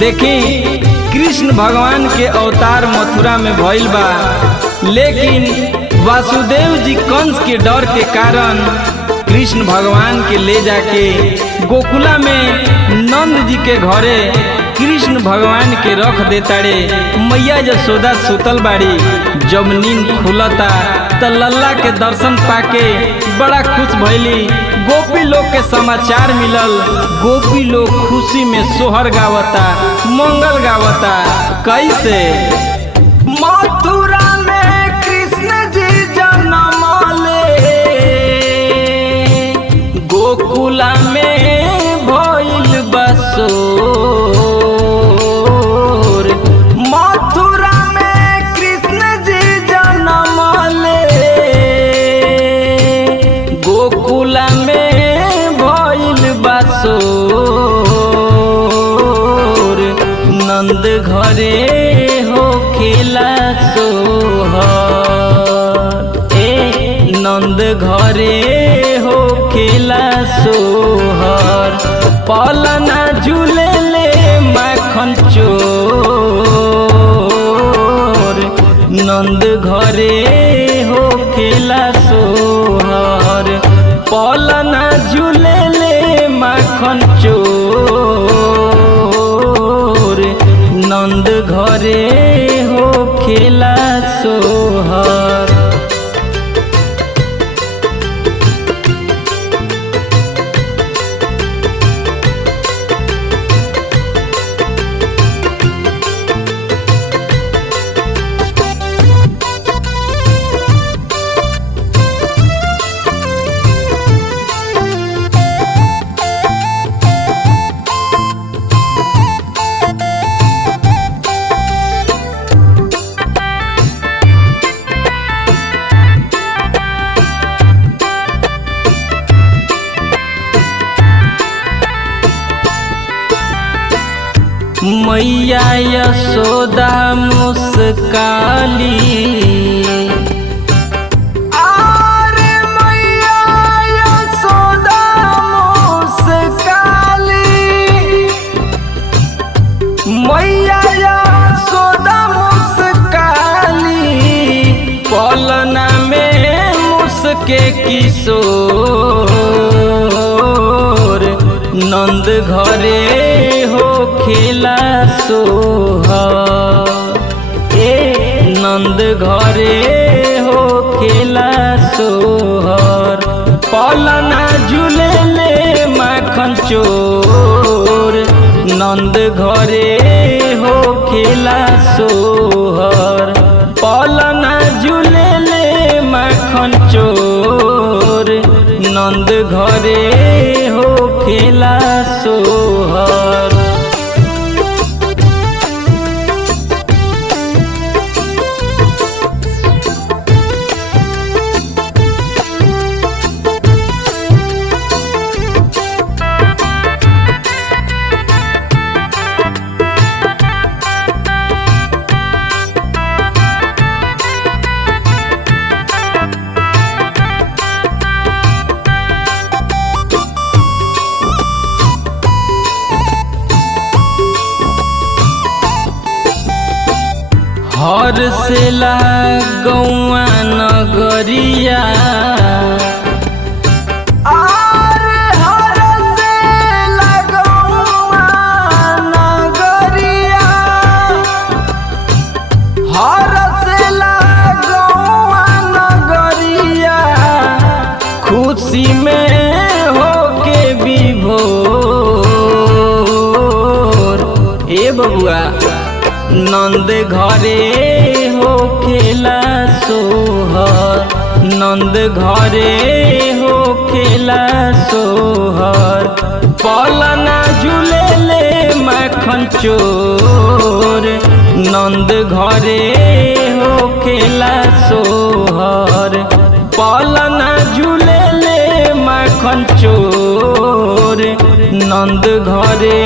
देखी कृष्ण भगवान के अवतार मथुरा में भइल बा, लेकिन वासुदेव जी कंस के डर के कारण कृष्ण भगवान के ले जाके गोकुला में नंद जी के घरे कृष्ण भगवान के रख देताड़े। मैया यशोदा सुतल बाड़ी, जब नींद खुलता त लल्ला के दर्शन पाके बड़ा खुश भइली। गोपी लोग के समाचार मिलल, गोपी लोग खुशी में सोहर गावता, मंगल गावता। कैसे? मथुरा में कृष्ण जी जन्म ले, गोकुला में भइल बसो। मथुरा में कृष्ण जी जन्म ले, गोकुला में भइल बसो। नंद घरे हो खेला सोहर, नंद घरे हो खेला सोहर। पलना झूले ले माखन चोर, नंद घरे हो खेला सोहर। पलना झूले ले माखन चोर, नंद घरे हो खेला सोहर। मैया यशोदा मुस्काली, अरे मैया यशोदा मुस्काली। मैया यशोदा मुस्काली, पलना में मुस्के किशोर। नंद घरे हो खेला सोहर, नंद घरे हो खेला सोहर। पलना झूले ले माखन चोर, नंद घरे हो खेला सोहर। पलना झूले ले माखन चोर, नंद घरे हो खेला सोहर। हर से गौआ नगरिया, हर से गौआ नगरिया। हर से गौआ नगरिया, खुशी में होके विभोर। ए बबुआ, नंद घरे हो खेला सोहर, नंद घरे हो खेला सोहर। पलना झूले ले माखन चोर, नंद घरे हो खेला सोहर। पलना झूले ले माखन चोर, नंद घरे